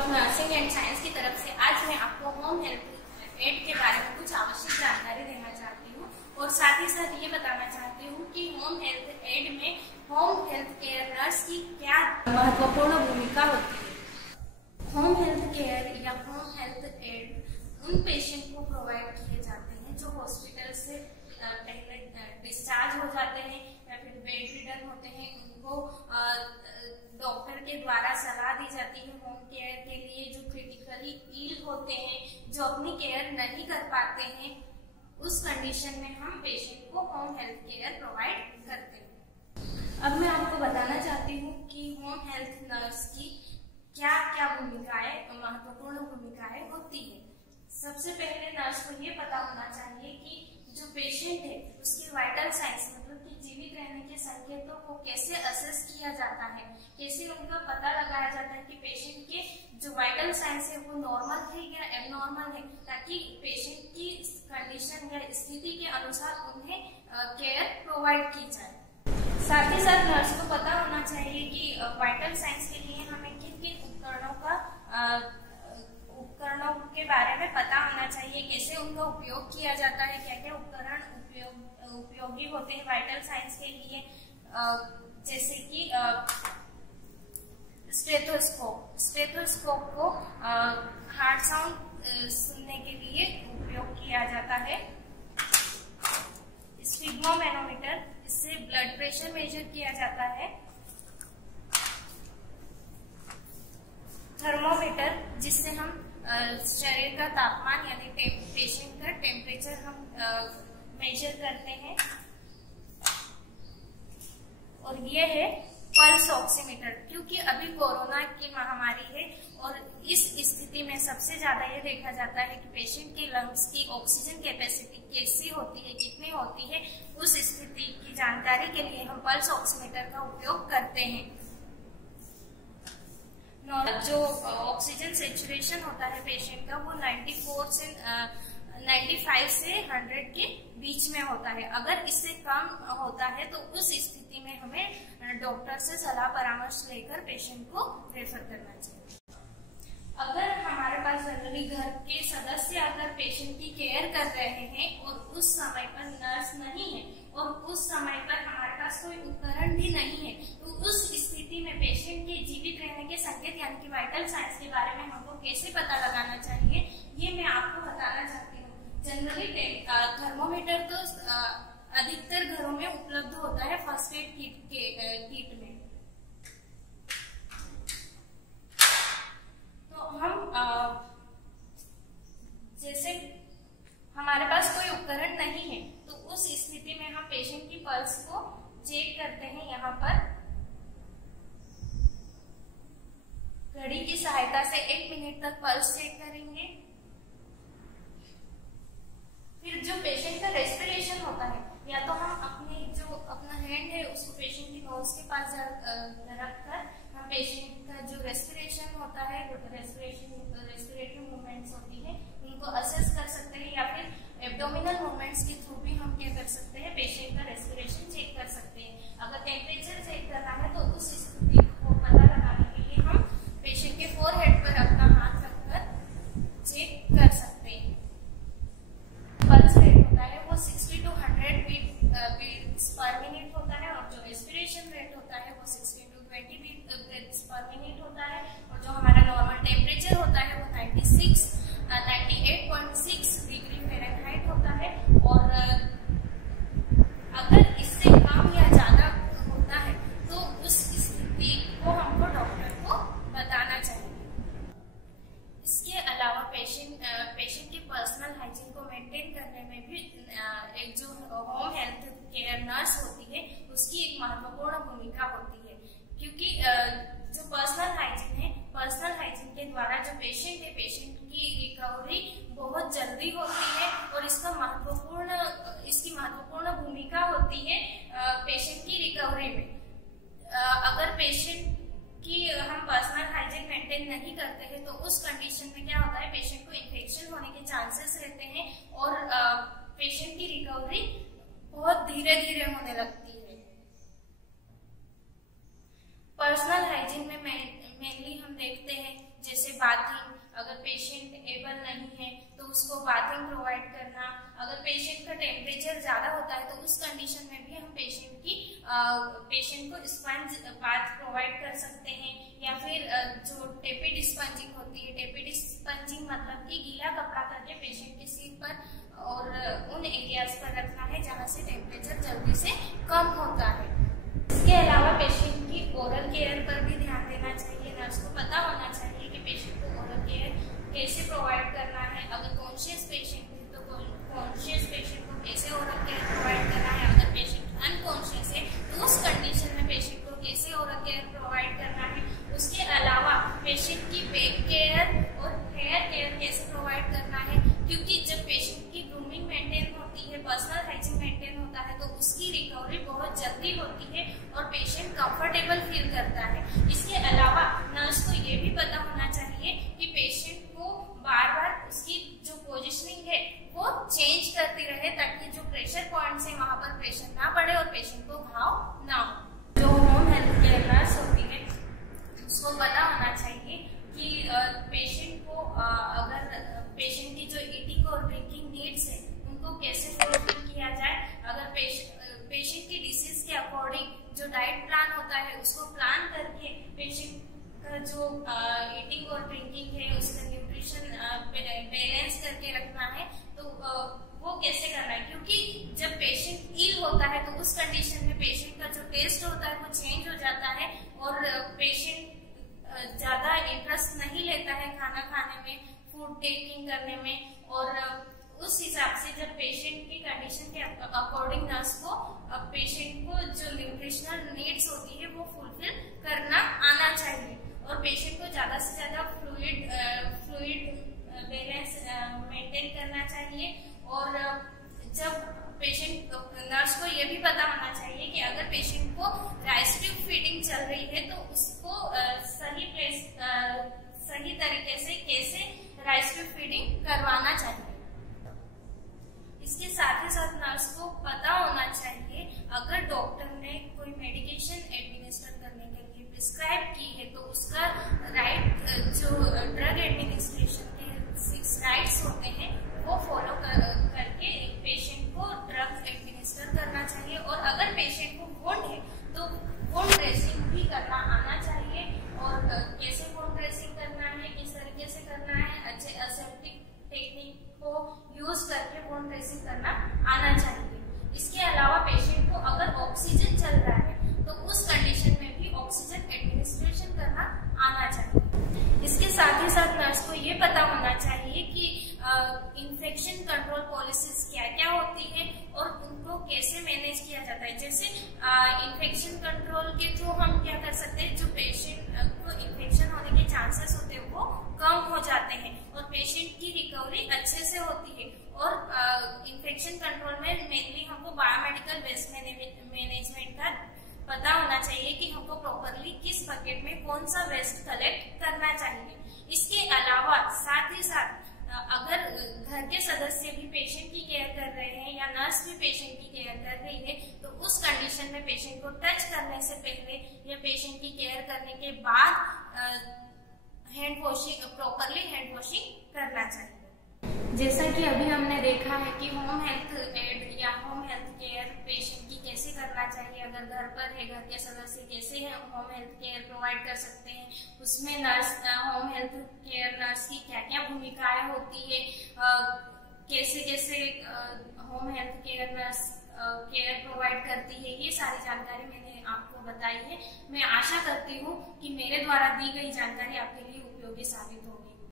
Of nursing and science की तरफ से आज मैं आपको होम हेल्थ एड के बारे में कुछ आवश्यक जानकारी देना चाहती हूँ और साथ ही साथ ये बताना चाहती हूँ कि होम हेल्थ एड में होम हेल्थ केयर नर्स की क्या महत्वपूर्ण भूमिका होती है। होम हेल्थ केयर या होम हेल्थ एड उन पेशेंट को प्रोवाइड किए जाते हैं जो हॉस्पिटल से पहले डिस्चार्ज हो जाते हैं या फिर बेड रिडन होते हैं। उनको डॉक्टर के द्वारा सलाह दी जाती है होम केयर के लिए। जो क्रिटिकली इल होते हैं, जो अपनी केयर नहीं कर पाते हैं, उस कंडीशन में हम पेशेंट को होम हेल्थ केयर प्रोवाइड करते हैं। अब मैं आपको बताना चाहती हूँ कि होम हेल्थ नर्स की क्या क्या भूमिकाएं, महत्वपूर्ण भूमिकाएं होती है। सबसे पहले नर्स को ये पता होना चाहिए कि जो पेशेंट है उसके वाइटल साइंस मतलब कि जीवित रहने के संकेतों को कैसे असेस किया जाता है, कैसे उनका पता लगाया जाता है कि पेशेंट के जो वाइटल साइंस है वो नॉर्मल है या एबनॉर्मल है, ताकि पेशेंट की कंडीशन या स्थिति के अनुसार उन्हें केयर प्रोवाइड की जाए। साथ ही साथ नर्स को पता होना चाहिए कि वाइटल साइंस के लिए हमें किन किन उपकरणों के बारे में पता होना चाहिए, कैसे उनका उपयोग किया जाता है, क्या क्या उपकरण उपयोगी होते हैं वाइटल साइंस के लिए, जैसे कि स्टेथोस्कोप को हार्ट साउंड सुनने के लिए उपयोग किया जाता है। स्फिग्मोमैनोमीटर, इससे ब्लड प्रेशर मेजर किया जाता है। थर्मोमीटर, जिससे हम शरीर का तापमान यानी पेशेंट का टेम्परेचर हम मेजर करते हैं। और ये है पल्स ऑक्सीमीटर, क्योंकि अभी कोरोना की महामारी है और इस स्थिति में सबसे ज्यादा ये देखा जाता है कि पेशेंट के लंग्स की ऑक्सीजन कैपेसिटी कैसी होती है, कितनी होती है। उस स्थिति की जानकारी के लिए हम पल्स ऑक्सीमीटर का उपयोग करते हैं। जो ऑक्सीजन सेचुरेशन होता है पेशेंट का वो 95 से 100 के बीच में होता है। अगर इससे कम होता है तो उस स्थिति में हमें डॉक्टर से सलाह परामर्श लेकर पेशेंट को रेफर करना चाहिए। अगर हमारे पास जनरली घर के सदस्य अगर पेशेंट की केयर कर रहे हैं और उस समय पर नर्स नहीं है और उस समय पर हमारे पास कोई उपकरण भी नहीं है, तो उस स्थिति में पेशेंट के जीवित रहने के संकेत यानी कि वाइटल साइंस के बारे में हमको कैसे पता लगाना चाहिए, ये मैं आपको बताना चाहती हूँ। जनरली थर्मोमीटर तो अधिकतर घरों में उपलब्ध होता है फर्स्ट एड किट में। तो हम जैसे हमारे पास कोई उपकरण नहीं है तो उस स्थिति में हम पेशेंट की पल्स को चेक करते हैं। यहाँ पर घड़ी की सहायता से 1 मिनट तक पल्स चेक करेंगे। फिर जो पेशेंट का रेस्पिरेशन होता है, या तो हम अपना हैंड है उसको पेशेंट की नोज के पास रखकर हम पेशेंट का जो रेस्पिरेशन होता है, रेस्पिरेटरी मूवमेंट्स होती है, उनको असेस कर सकते हैं। या फिर एब्डोमिनल मूवमेंट्स के थ्रू भी हम क्या कर सकते हैं, पेशेंट का रेस्पिरेशन चेक कर सकते हैं। अगर टेम्परेचर चेक करना है तो उस स्थिति को पता लगाने के लिए हम पेशेंट के फोरहेड पर अपना हाथ रखकर चेक कर सकते हैं। पल्स रेट होता है वो 60 to 100 बीट्स पर मिनट होता है और जो रेस्पिरेशन रेट होता है वो 16 to 20 बीट्स पर मिनट होता है। और जो हमारा नॉर्मल टेम्परेचर होता है वो 98.6 डिग्री फ़ारेनहाइट होता है। और अगर इससे कम या ज्यादा होता है तो उस स्थिति को हमको डॉक्टर को बताना चाहिए। इसके अलावा पेशेंट के पर्सनल हाइजीन को मेंटेन करने में भी एक जो होम हेल्थ केयर नर्स होती है उसकी एक महत्वपूर्ण भूमिका होती है। क्योंकि जो पर्सनल हाइजीन के द्वारा जो पेशेंट है, पेशेंट की रिकवरी बहुत जल्दी होती है और इसकी महत्वपूर्ण भूमिका होती है पेशेंट की रिकवरी में। अगर पेशेंट कि हम पर्सनल हाइजीन मेंटेन नहीं करते हैं तो उस कंडीशन में क्या होता है, पेशेंट को इन्फेक्शन होने के चांसेस रहते हैं और पेशेंट की रिकवरी बहुत धीरे धीरे होने लगती है। पर्सनल हाइजीन में मेनली हम देखते हैं जैसे बाथिंग, अगर पेशेंट एबल नहीं है तो उसको बाथिंग प्रोवाइड करना। अगर पेशेंट का टेम्परेचर ज्यादा होता है तो उस कंडीशन में भी हम पेशेंट को स्पंज बाथ प्रोवाइड कर सकते हैं। या फिर जो टेपिड स्पंजिंग होती है, टेपिड स्पंजिंग मतलब कि गीला कपड़ा करके पेशेंट के सिर पर और उन एरियाज पर रखना है जहाँ से टेम्परेचर जल्दी से कम होता है। इसके अलावा पेशेंट की ओरल केयर पर भी ध्यान देना चाहिए। नर्स को पता होना चाहिए कि पेशेंट को ओरल केयर कैसे प्रोवाइड करना है। अगर कॉन्शियस पेशेंट है तो कॉन्शियस पेशेंट को कैसे ओरल केयर प्रोवाइड करना है। अगर पेशेंट अनकॉन्शियस है तो उस कंडीशन में पेशेंट को कैसे ओरल केयर प्रोवाइड करना है। उसके अलावा पेशेंट की बैक केयर और हेयर केयर कैसे प्रोवाइड करना है, क्योंकि जब पेशेंट की ग्रूमिंग मेंटेन होती है, पर्सनल हाइजीन मेंटेन होता है तो उसकी रिकवरी बहुत जल्दी होती है और पेशेंट कंफर्टेबल फील करता है। इसके अलावा नर्स को ये भी पता होना चाहिए कि पेशेंट को बार बार उसकी जो पोजिशनिंग है वो चेंज करती रहे ताकि जो प्रेशर पॉइंट है वहां पर प्रेशर ना पड़े और पेशेंट को घाव ना हो। जो होम हेल्थ केयर नर्स होती है उसको पता होना चाहिए कि पेशेंट को अगर पेशेंट की जो ईटिंग और ड्रिंकिंग नीड्स है उनको कैसे फुलफिल किया जाए। अगर पेशेंट की डिसीज के अकॉर्डिंग जो डाइट प्लान होता है उसको प्लान करके पेशेंट का जो ईटिंग और ड्रिंकिंग है उसका न्यूट्रिशन बैलेंस करके रखना है तो वो कैसे करना है, क्योंकि जब पेशेंट इल होता है तो उस कंडीशन में पेशेंट का जो टेस्ट होता है वो चेंज हो जाता है और पेशेंट ज्यादा इंटरेस्ट नहीं लेता है खाना खाने में, फूड टेकिंग करने में। और उस हिसाब से जब पेशेंट की कंडीशन के अकॉर्डिंग नर्स को पेशेंट को जो न्यूट्रिशनल नीड्स होती है वो फुलफिल करना आना चाहिए और पेशेंट को ज्यादा से ज्यादा फ्लूइड बैलेंस मेंटेन करना चाहिए। और जब पेशेंट नर्स को ये भी पता होना चाहिए कि अगर पेशेंट को राइस ट्यूब फीडिंग चल रही है तो उसको सही तरीके से कैसे राइस ट्यूब फीडिंग करवाना चाहिए। इसके साथ ही साथ नर्स को पता होना चाहिए अगर डॉक्टर ने कोई मेडिकेशन एडमिनिस्टर करने के लिए प्रिस्क्राइब की है तो उसका राइट जो ड्रग एडमिनिस्ट्रेशन के 6 राइट्स होते हैं वो फॉलो करके एक पेशेंट को ड्रग एडमिनिस्टर करना चाहिए। और अगर पेशेंट को वुंड है तो वुंड ड्रेसिंग भी करना आना चाहिए और कैसे वुंड ड्रेसिंग करना है, किस तरीके से करना है, अच्छे एसेप्टिक टेक्निक को यूज करके वुंड ड्रेसिंग करना आना चाहिए। इसके अलावा पेशेंट को अगर ऑक्सीजन चल रहा है तो उस कंडीशन में भी ऑक्सीजन एडमिनिस्ट्रेशन करना आना चाहिए। इसके साथ ही साथ नर्स को ये पता होना चाहिए कि इन्फेक्शन कंट्रोल पॉलिसीज क्या क्या होती है और उनको कैसे मैनेज किया जाता है। जैसे इन्फेक्शन कंट्रोल के थ्रू हम क्या कर सकते हैं, जो पेशेंट को इन्फेक्शन होने के चांसेस होते हैं वो कम हो जाते हैं और पेशेंट की रिकवरी अच्छे से होती है। और इन्फेक्शन कंट्रोल में मेनली हमको बायोमेडिकल वेस्ट मैनेजमेंट का पता होना चाहिए कि हमको प्रॉपरली किस बकेट में कौन सा वेस्ट कलेक्ट करना चाहिए। इसके अलावा साथ ही साथ अगर घर के सदस्य भी पेशेंट की केयर कर रहे हैं या नर्स भी पेशेंट की केयर कर रही है तो उस कंडीशन में पेशेंट को टच करने से पहले या पेशेंट की केयर करने के बाद hand washing properly hand washing करना चाहिए। जैसा कि अभी हमने देखा है कि होम हेल्थ एड या होम हेल्थ केयर पेशेंट की कैसे करना चाहिए। अगर घर पर है, घर के सदस्य कैसे होम हेल्थ केयर प्रोवाइड कर सकते हैं, उसमें nurse home health care nurse की क्या क्या भूमिकाएं होती है, कैसे कैसे home health care nurse care provide करती है, ये सारी जानकारी मैंने आपको बताई है। मैं आशा करती हूँ कि मेरे द्वारा दी गई जानकारी आपके लिए उपयोगी साबित होगी।